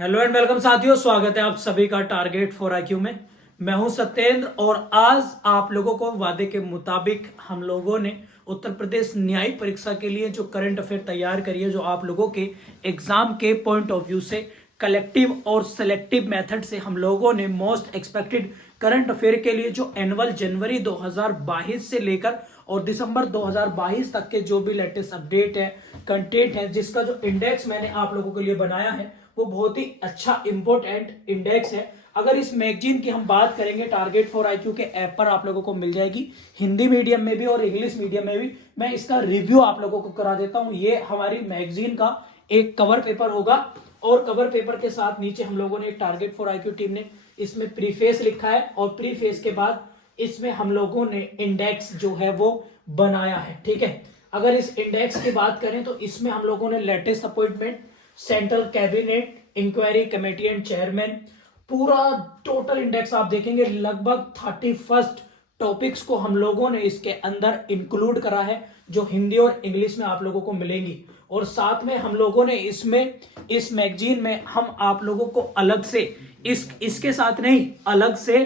Hello and welcome साथियों, स्वागत है आप सभी का टारगेट फॉर आईक्यू में। मैं हूं सत्येंद्र और आज आप लोगों को वादे के मुताबिक हम लोगों ने उत्तर प्रदेश न्यायिक परीक्षा के लिए जो करंट अफेयर तैयार करी है, जो आप लोगों के एग्जाम के पॉइंट ऑफ व्यू से कलेक्टिव और सेलेक्टिव मेथड से हम लोगों ने मोस्ट एक्सपेक्टेड करंट अफेयर के लिए जो एनुअल जनवरी 2022 से लेकर और दिसंबर 2022 तक के जो भी लेटेस्ट अपडेट है, कंटेंट है, जिसका जो इंडेक्स मैंने आप लोगों के लिए बनाया है वो बहुत ही अच्छा इंपोर्टेंट इंडेक्स है। अगर इस मैगजीन की हम बात करेंगे, टारगेट फॉर आईक्यू के ऐप पर आप लोगों को मिल जाएगी, हिंदी मीडियम में भी और इंग्लिश मीडियम में भी। मैं इसका रिव्यू आप लोगों को करा देता हूं। ये हमारी मैगजीन का एक कवर पेपर होगा और कवर पेपर के साथ नीचे हम लोगों ने टारगेट फॉर आईक्यू टीम ने इसमें प्रीफेस लिखा है और प्रीफेस के बाद इसमें हम लोगों ने इंडेक्स जो है वो बनाया है। ठीक है, अगर इस इंडेक्स की बात करें तो इसमें हम लोगों ने latest appointment, central cabinet inquiry committee and chairman, पूरा टोटल इंडेक्स आप देखेंगे, लगभग 31 टॉपिक्स को हम लोगों ने इसके अंदर इंक्लूड करा है, जो हिंदी और इंग्लिश में आप लोगों को मिलेंगी। और साथ में हम लोगों ने इसमें इस मैगजीन में हम आप लोगों को अलग से इसके साथ नहीं, अलग से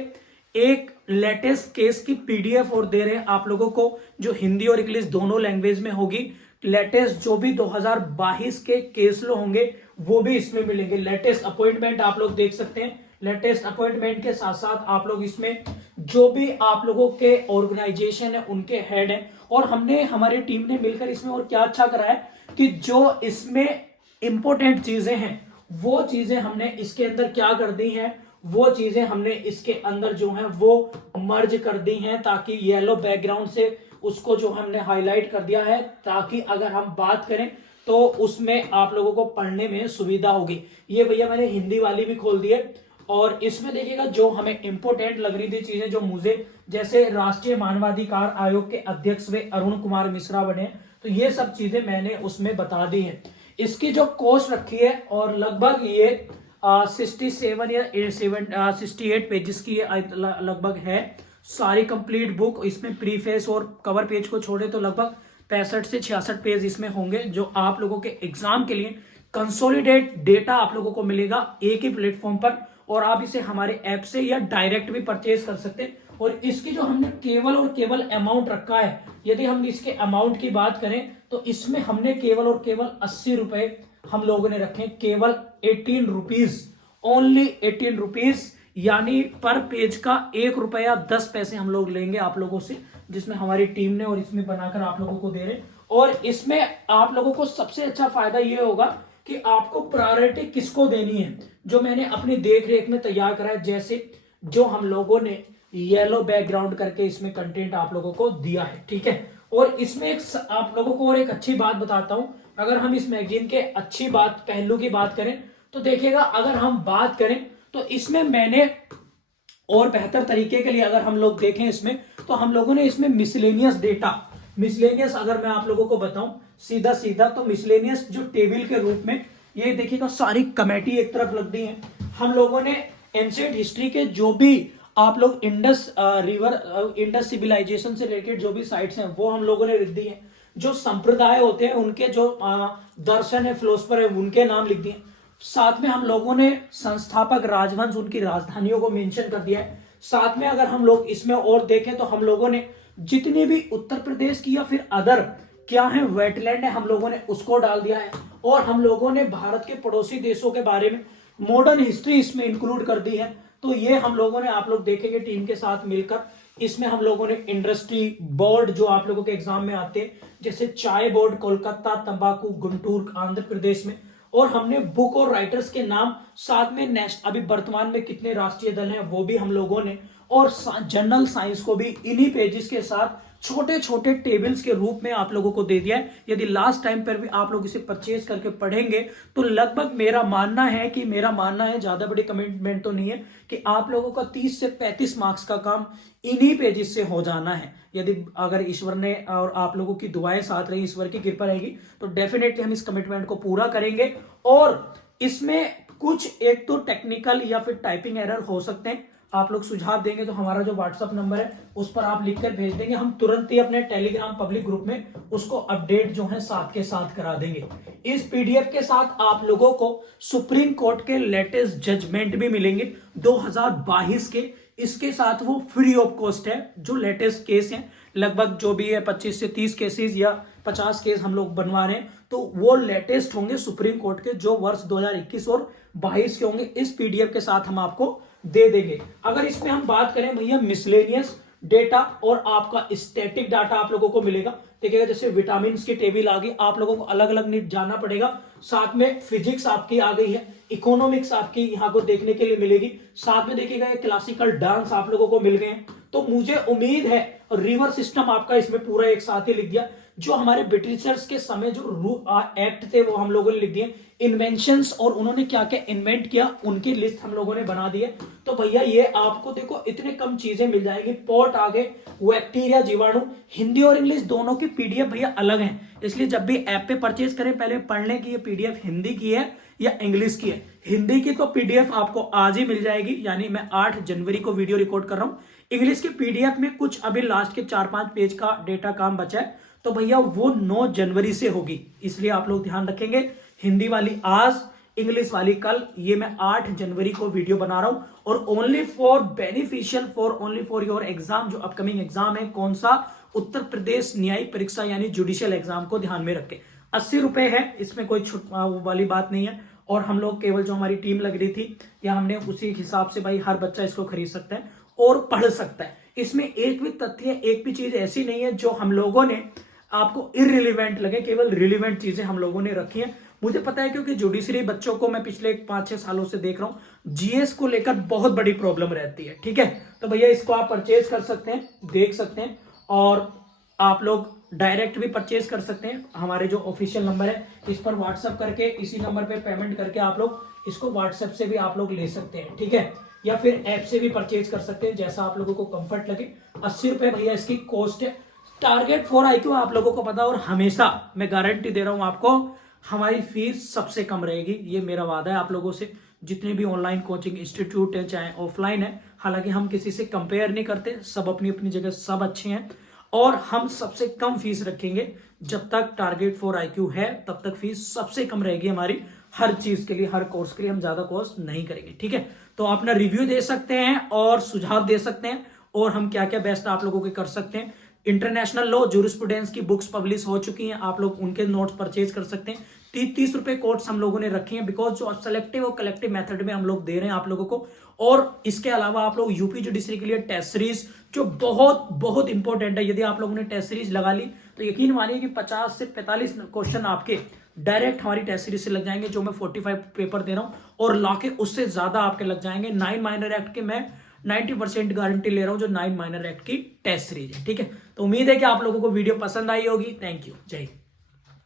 एक लेटेस्ट केस की पीडीएफ और दे रहे हैं आप लोगों को, जो हिंदी और इंग्लिश दोनों लैंग्वेज में होगी। लेटेस्ट जो भी 2022 के केस लो होंगे वो भी इसमें मिलेंगे। लेटेस्ट अपॉइंटमेंट आप लोग देख सकते हैं। लेटेस्ट अपॉइंटमेंट के साथ साथ आप लोग इसमें जो भी आप लोगों के ऑर्गेनाइजेशन है उनके हेड हैं, और हमने हमारी टीम ने मिलकर इसमें और क्या अच्छा करा है कि जो इसमें इंपॉर्टेंट चीजें हैं वो चीजें हमने इसके अंदर क्या कर दी हैं, वो चीजें हमने इसके अंदर जो है वो मर्ज कर दी हैं, ताकि येलो बैकग्राउंड से उसको जो हमने हाईलाइट कर दिया है, ताकि अगर हम बात करें तो उसमें आप लोगों को पढ़ने में सुविधा होगी। ये भैया मैंने हिंदी वाली भी खोल दी है और इसमें देखिएगा जो हमें इंपोर्टेंट लग रही थी चीजें, जो मुझे, जैसे राष्ट्रीय मानवाधिकार आयोग के अध्यक्ष वे अरुण कुमार मिश्रा बने, तो ये सब चीजें मैंने उसमें बता दी है। इसकी जो कॉस्ट रखी है और लगभग ये 67 या 68 पेजेस की लगभग है सारी कंप्लीट बुक। इसमें प्रीफेस और कवर पेज को छोड़े तो लगभग 65 से 66 पेज इसमें होंगे, जो आप लोगों के एग्जाम के लिए कंसोलिडेट डेटा आप लोगों को मिलेगा एक ही प्लेटफॉर्म पर, और आप इसे हमारे ऐप से या डायरेक्ट भी परचेज कर सकते हैं। और इसकी जो हमने केवल और केवल अमाउंट रखा है, यदि हम इसके अमाउंट की बात करें तो इसमें हमने केवल और केवल 80 रुपए हम लोगों ने रखे, केवल 18 रुपीज, ओनली 18 रुपीज, यानी पर पेज का 1 रुपया 10 पैसे हम लोग लेंगे आप लोगों से, जिसमें हमारी टीम ने और इसमें बनाकर आप लोगों को दे रहे हैं। और इसमें आप लोगों को सबसे अच्छा फायदा यह होगा कि आपको प्रायोरिटी किसको देनी है, जो मैंने अपनी देख रेख में तैयार करा है। जैसे जो हम लोगों ने येलो बैकग्राउंड करके इसमें कंटेंट आप लोगों को दिया है। ठीक है, और इसमें एक आप लोगों को और एक अच्छी बात बताता हूं। अगर हम इस मैगजीन के अच्छी बात, पहलू की बात करें तो देखिएगा, अगर हम बात करें तो इसमें मैंने और बेहतर तरीके के लिए अगर हम लोग देखें इसमें, तो हम लोगों ने इसमें मिसलेनियस डेटा, मिसलेनियस अगर मैं आप लोगों को बताऊं सीधा सीधा, तो मिसलेनियस जो टेबल के रूप में, ये देखिएगा सारी कमेटी एक तरफ लग दी है। हम लोगों ने एंशिएंट हिस्ट्री के जो भी आप लोग इंडस रिवर, इंडस सिविलाइजेशन से रिलेटेड जो भी साइट्स हैं वो हम लोगों ने लिख दी है। जो संप्रदाय होते हैं उनके जो दर्शन है, फिलोसफर है, उनके नाम लिख दिए। साथ में हम लोगों ने संस्थापक राजवंश, उनकी राजधानियों को मेंशन कर दिया है। साथ में अगर हम लोग इसमें और देखें तो हम लोगों ने जितनी भी उत्तर प्रदेश की या फिर अदर क्या है वेटलैंड है, हम लोगों ने उसको डाल दिया है। और हम लोगों ने भारत के पड़ोसी देशों के बारे में मॉडर्न हिस्ट्री इसमें इंक्लूड कर दी है। तो ये हम लोगों ने, आप लोग देखेंगे टीम के साथ मिलकर, इसमें हम लोगों ने इंडस्ट्री बोर्ड जो आप लोगों के एग्जाम में आते हैं, जैसे चाय बोर्ड कोलकाता, तंबाकू गुंटूर आंध्र प्रदेश में, और हमने बुक और राइटर्स के नाम, साथ में नेक्स्ट अभी वर्तमान में कितने राष्ट्रीय दल हैं वो भी हम लोगों ने, और जनरल साइंस को भी इन्हीं पेजेस के साथ छोटे छोटे टेबल्स के रूप में आप लोगों को दे दिया है। यदि लास्ट टाइम पर भी आप लोग इसे परचेज करके पढ़ेंगे तो लगभग मेरा मानना है, ज्यादा बड़ी कमिटमेंट तो नहीं है, कि आप लोगों का 30 से 35 मार्क्स का काम इन्हीं पेजेस से हो जाना है। यदि अगर ईश्वर ने और आप लोगों की दुआएं साथ रही, ईश्वर की कृपा रहेगी, तो डेफिनेटली हम इस कमिटमेंट को पूरा करेंगे। और इसमें कुछ एक तो टेक्निकल या फिर टाइपिंग एरर हो सकते हैं, आप लोग सुझाव देंगे तो हमारा जो व्हाट्सअप नंबर है उस पर आप लिखकर भेज देंगे, हम तुरंत ही अपने टेलीग्राम पब्लिक ग्रुप में उसको अपडेट जो है साथ के साथ करा देंगे। इस पीडीएफ के साथ आप लोगों को सुप्रीम कोर्ट के लेटेस्ट जजमेंट भी मिलेंगे 2022 के। इसके साथ वो फ्री ऑफ कॉस्ट है, जो लेटेस्ट केस हैं लगभग जो भी है 25 से 30 केसेस या 50 केस हम लोग बनवा रहे हैं, तो वो लेटेस्ट होंगे सुप्रीम कोर्ट के, जो वर्ष 2021 और 22 के होंगे। इस पीडीएफ के साथ हम आपको दे देंगे। अगर इसमें हम बात करें भैया मिसलेनियस डेटा और आपका स्टैटिक डाटा आप लोगों को मिलेगा। देखिएगा जैसे विटामिन की टेबल आ गई, आप लोगों को अलग अलग नहीं जाना पड़ेगा। साथ में फिजिक्स आपकी आ गई है, इकोनॉमिक्स आपकी यहाँ को देखने के लिए मिलेगी। साथ में देखिएगा ये क्लासिकल डांस आप लोगों को मिल गए हैं। तो मुझे उम्मीद है रिवर सिस्टम आपका इसमें पूरा एक साथ ही लिख दिया। जो हमारे ब्रिटिशर्स के समय जो एक्ट थे वो हम लोगों ने लिख दिए, इन्वेंशंस और उन्होंने क्या क्या इन्वेंट किया उनकी लिस्ट हम लोगों ने बना दी है। तो भैया ये आपको देखो इतने कम चीजें मिल जाएगी। पोर्ट आ गए, बैक्टीरिया, जीवाणु, हिंदी और इंग्लिश दोनों की पीडीएफ भैया अलग है, इसलिए जब भी ऐप पे परचेज करें पहले पढ़ लें कि ये पीडीएफ हिंदी की है या इंग्लिश की है। हिंदी की तो पीडीएफ आपको आज ही मिल जाएगी, यानी मैं 8 जनवरी को वीडियो रिकॉर्ड कर रहा हूं। इंग्लिश की पीडीएफ में कुछ अभी लास्ट के 4-5 पेज का डेटा काम बचा है, तो भैया वो 9 जनवरी से होगी, इसलिए आप लोग ध्यान रखेंगे। हिंदी वाली आज, इंग्लिश वाली कल, ये मैं 8 जनवरी को वीडियो बना रहा हूं। और only for beneficial for only for your exam, जो अपकमिंग एग्जाम है कौन सा, उत्तर प्रदेश न्यायिक परीक्षा यानी जुडिशियल एग्जाम को ध्यान में रखें। 80 रुपए है, इसमें कोई छूट वाली बात नहीं है। और हम लोग केवल जो हमारी टीम लग रही थी या हमने उसी हिसाब से भाई हर बच्चा इसको खरीद सकता है और पढ़ सकता है। इसमें एक भी तथ्य, एक भी चीज ऐसी नहीं है जो हम लोगों ने आपको इररिलेवेंट लगे, केवल रिलेवेंट चीजें हम लोगों ने रखी हैं। मुझे पता है क्योंकि जुडिशरी बच्चों को मैं पिछले 5-6 सालों से देख रहा हूं, जीएस को लेकर बहुत बड़ी प्रॉब्लम रहती है। ठीक है, तो भैया इसको आप परचेज कर सकते हैं, देख सकते हैं, और आप लोग डायरेक्ट भी परचेज कर सकते हैं। हमारे जो ऑफिशियल नंबर है इस पर व्हाट्सएप करके, इसी नंबर पे पेमेंट करके आप लोग इसको व्हाट्सएप से भी आप लोग ले सकते हैं। ठीक है, या फिर ऐप से भी परचेज कर सकते हैं, जैसा आप लोगों को कंफर्ट लगे। 80 रुपए भैया इसकी कॉस्ट है। टारगेट फॉर IQ आप लोगों को पता, और हमेशा मैं गारंटी दे रहा हूं आपको, हमारी फीस सबसे कम रहेगी, ये मेरा वादा है आप लोगों से। जितने भी ऑनलाइन कोचिंग इंस्टीट्यूट है चाहे ऑफलाइन है, हालांकि हम किसी से कंपेयर नहीं करते, सब अपनी अपनी जगह सब अच्छे हैं, और हम सबसे कम फीस रखेंगे। जब तक टारगेट फॉर IQ है तब तक फीस सबसे कम रहेगी हमारी, हर चीज के लिए, हर कोर्स के लिए हम ज्यादा कॉस्ट नहीं करेंगे। ठीक है, तो आप अपना रिव्यू दे सकते हैं और सुझाव दे सकते हैं, और हम क्या क्या बेस्ट आप लोगों के कर सकते हैं। इंटरनेशनल लॉ जूरिस्प्रूडेंस की बुक्स पब्लिश हो चुकी हैं, आप लोग उनके नोट्स परचेज कर सकते हैं। 30 रुपए कोर्स हम लोगों ने रखे हैं, बिकॉज जो सेलेक्टिव और कलेक्टिव मेथड में हम लोग दे रहे हैं आप लोगों को। और इसके अलावा आप लोग यूपी जुडिशरी के लिए टेस्ट सीरीज, जो बहुत बहुत इंपॉर्टेंट है, यदि आप लोगों ने टेस्ट सीरीज लगा ली तो यकीन मानिए कि 50 से 45 क्वेश्चन आपके डायरेक्ट हमारी टेस्ट सीरीज से लग जाएंगे, जो मैं 45 पेपर दे रहा हूं, और लाके उससे ज्यादा आपके लग जाएंगे। 9 माइनर एक्ट के मैं 90% गारंटी ले रहा हूं, जो 9 माइनर एक्ट की टेस्ट सीरीज है। ठीक है, तो उम्मीद है कि आप लोगों को वीडियो पसंद आई होगी। थैंक यू, जय हिंद।